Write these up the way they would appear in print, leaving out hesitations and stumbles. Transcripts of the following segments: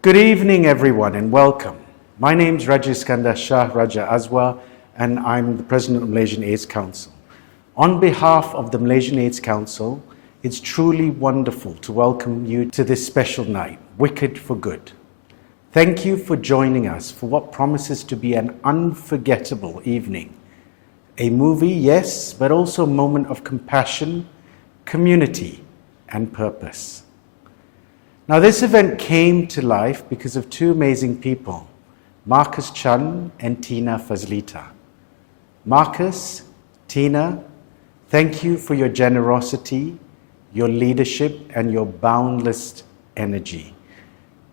Good evening, everyone, and welcome. My name is Raja Iskandar Shah Raja Azwa, and I'm the President of Malaysian AIDS Council. On behalf of the Malaysian AIDS Council, it's truly wonderful to welcome you to this special night, Wicked for Good. Thank you for joining us for what promises to be an unforgettable evening. A movie, yes, but also a moment of compassion, community, and purpose. Now, this event came to life because of two amazing people, Marcus Chan and Tina Fazlita. Marcus, Tina, thank you for your generosity, your leadership, and your boundless energy.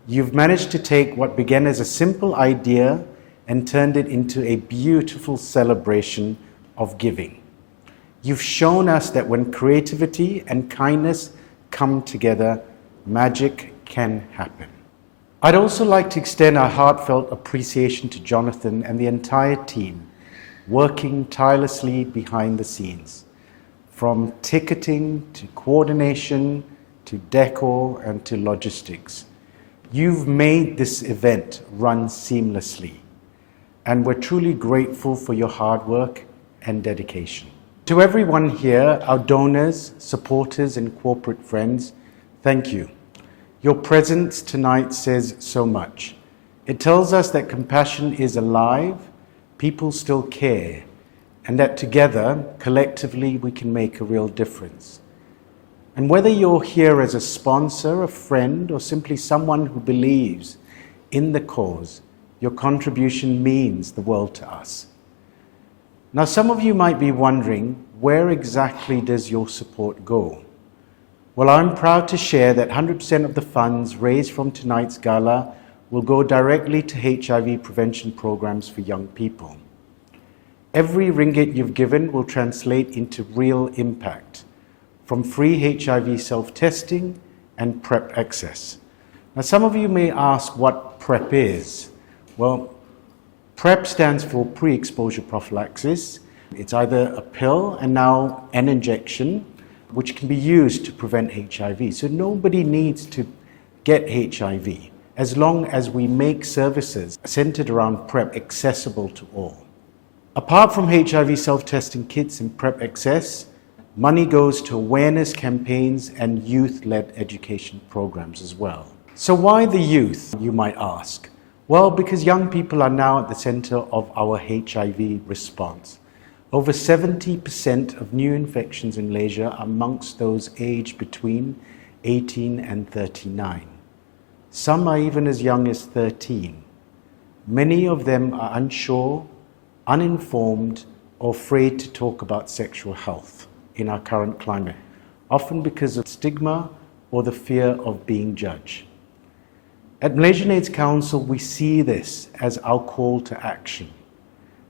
You've managed to take what began as a simple idea and turned it into a beautiful celebration of giving. You've shown us that when creativity and kindness come together, magic can happen. I'd also like to extend our heartfelt appreciation to Jonathan and the entire team working tirelessly behind the scenes, from ticketing to coordination to decor and to logistics. You've made this event run seamlessly, and we're truly grateful for your hard work and dedication. To everyone here, our donors, supporters, and corporate friends, thank you. Your presence tonight says so much. It tells us that compassion is alive, people still care, and that together, collectively, we can make a real difference. And whether you're here as a sponsor, a friend, or simply someone who believes in the cause, your contribution means the world to us. Now, some of you might be wondering, where exactly does your support go? Well, I'm proud to share that 100% of the funds raised from tonight's gala will go directly to HIV prevention programs for young people. Every ringgit you've given will translate into real impact, from free HIV self-testing and PrEP access. Now, some of you may ask what PrEP is. Well, PrEP stands for pre-exposure prophylaxis. It's either a pill and now an injection, which can be used to prevent HIV. So nobody needs to get HIV, as long as we make services centered around PrEP accessible to all. Apart from HIV self-testing kits and PrEP access, money goes to awareness campaigns and youth-led education programs as well. So why the youth, you might ask? Well, because young people are now at the center of our HIV response. Over 70% of new infections in Malaysia are amongst those aged between 18 and 39. Some are even as young as 13. Many of them are unsure, uninformed, or afraid to talk about sexual health in our current climate, often because of stigma or the fear of being judged. At Malaysian AIDS Council, we see this as our call to action.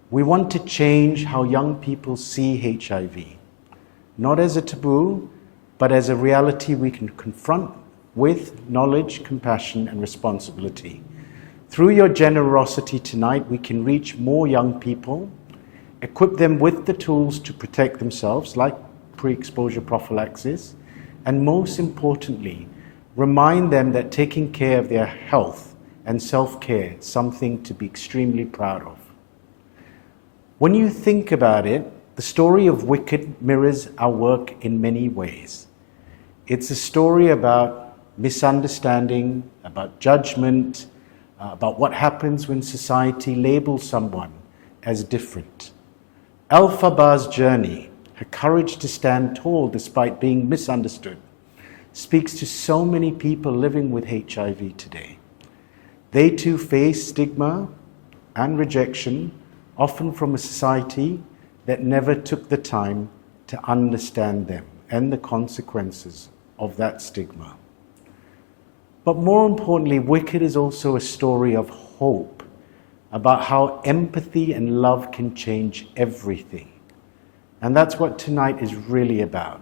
We want to change how young people see HIV, not as a taboo, but as a reality we can confront with knowledge, compassion, and responsibility. Through your generosity tonight, we can reach more young people, equip them with the tools to protect themselves, like pre-exposure prophylaxis, and most importantly, remind them that taking care of their health and self-care is something to be extremely proud of. When you think about it, the story of Wicked mirrors our work in many ways. It's a story about misunderstanding, about judgment, about what happens when society labels someone as different. Elphaba's journey, her courage to stand tall despite being misunderstood, speaks to so many people living with HIV today. They too face stigma and rejection, often from a society that never took the time to understand them and the consequences of that stigma. But more importantly, Wicked is also a story of hope about how empathy and love can change everything. And that's what tonight is really about.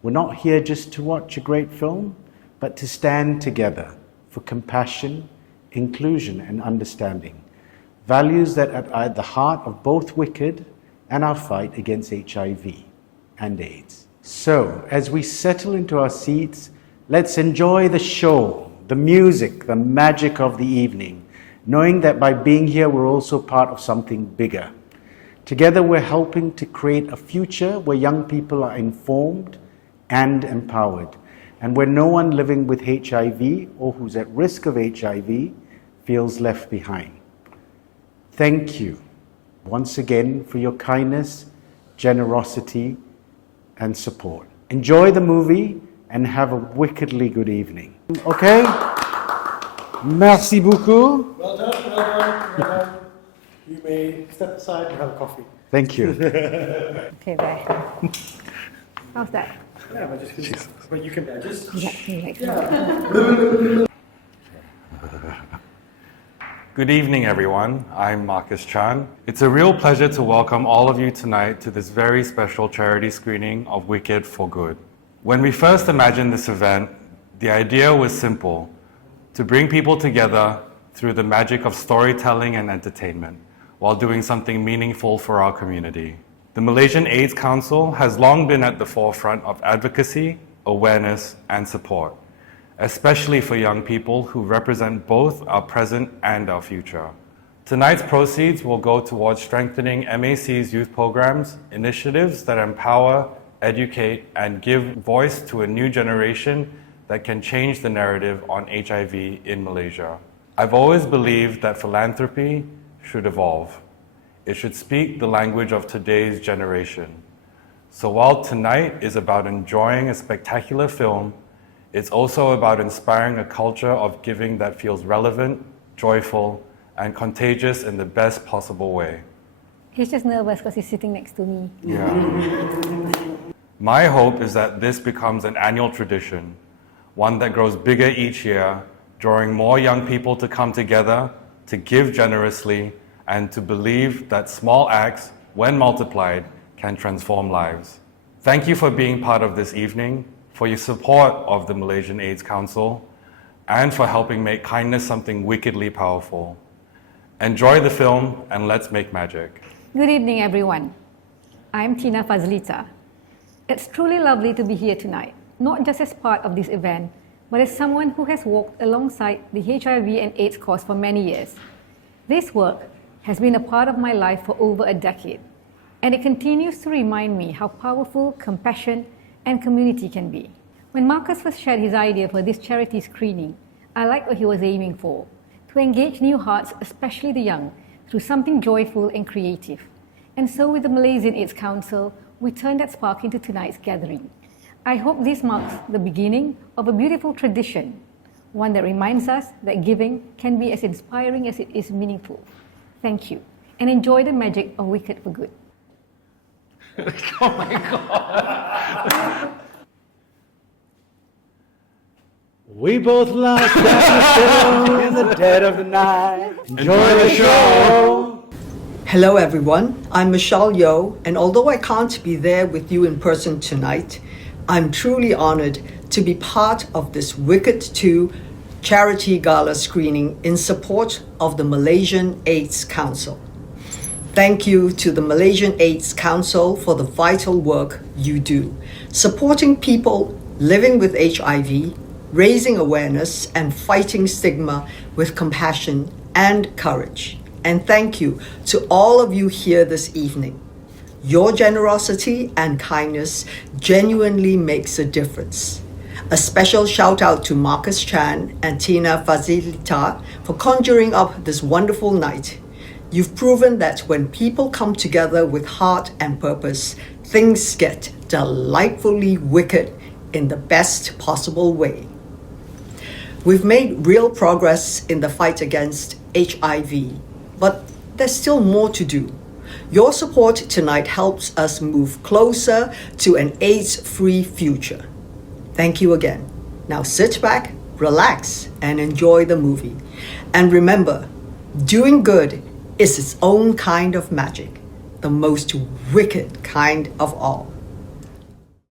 We're not here just to watch a great film, but to stand together for compassion, inclusion, and understanding. Values that are at the heart of both Wicked and our fight against HIV and AIDS. So, as we settle into our seats, let's enjoy the show the music, the magic of the evening, knowing that by being here, we're also part of something bigger. Together, we're helping to create a future where young people are informed and empowered, and where no one living with HIV or who's at risk of HIV feels left behind. Thank you once again for your kindness, generosity, and support. Enjoy the movie and have a wickedly good evening. Okay? Merci beaucoup. Well done, well done, well done. You may step aside and have a coffee. Thank you. Okay, bye. How's that? Yeah, but you can just. Good evening, everyone. I'm Marcus Chan. It's a real pleasure to welcome all of you tonight to this very special charity screening of Wicked for Good. When we first imagined this event, the idea was simple: to bring people together through the magic of storytelling and entertainment, while doing something meaningful for our community. The Malaysian AIDS Council has long been at the forefront of advocacy, awareness, and support, especially for young people who represent both our present and our future. Tonight's proceeds will go towards strengthening MAC's youth programs, initiatives that empower, educate, and give voice to a new generation that can change the narrative on HIV in Malaysia. I've always believed that philanthropy should evolve. It should speak the language of today's generation. So while tonight is about enjoying a spectacular film, it's also about inspiring a culture of giving that feels relevant, joyful, and contagious in the best possible way. He's just nervous because he's sitting next to me. Yeah. My hope is that this becomes an annual tradition, one that grows bigger each year, drawing more young people to come together, to give generously, and to believe that small acts, when multiplied, can transform lives. Thank you for being part of this evening, for your support of the Malaysian AIDS Council, and for helping make kindness something wickedly powerful. Enjoy the film, and let's make magic. Good evening, everyone. I'm Tina Fazlita. It's truly lovely to be here tonight, not just as part of this event, but as someone who has walked alongside the HIV and AIDS cause for many years. This work has been a part of my life for over a decade, and it continues to remind me how powerful compassion and community can be. When Marcus first shared his idea for this charity screening, I liked what he was aiming for: to engage new hearts, especially the young, through something joyful and creative. And so with the Malaysian AIDS Council, we turned that spark into tonight's gathering. I hope this marks the beginning of a beautiful tradition, one that reminds us that giving can be as inspiring as it is meaningful. Thank you, and enjoy the magic of Wicked for Good. Oh my God. We both lost in the dead of the night. Enjoy the show. Hello everyone, I'm Michelle Yeoh, and although I can't be there with you in person tonight, I'm truly honored to be part of this Wicked 2 charity gala screening in support of the Malaysian AIDS Council. Thank you to the Malaysian AIDS Council for the vital work you do, supporting people living with HIV, raising awareness and fighting stigma with compassion and courage. And thank you to all of you here this evening. Your generosity and kindness genuinely makes a difference. A special shout out to Marcus Chan and Tina Fazlita for conjuring up this wonderful night. You've proven that when people come together with heart and purpose, things get delightfully wicked in the best possible way. We've made real progress in the fight against HIV, but there's still more to do. Your support tonight helps us move closer to an AIDS-free future. Thank you again. Now sit back, relax, and enjoy the movie. And remember, doing good is its own kind of magic, the most wicked kind of all.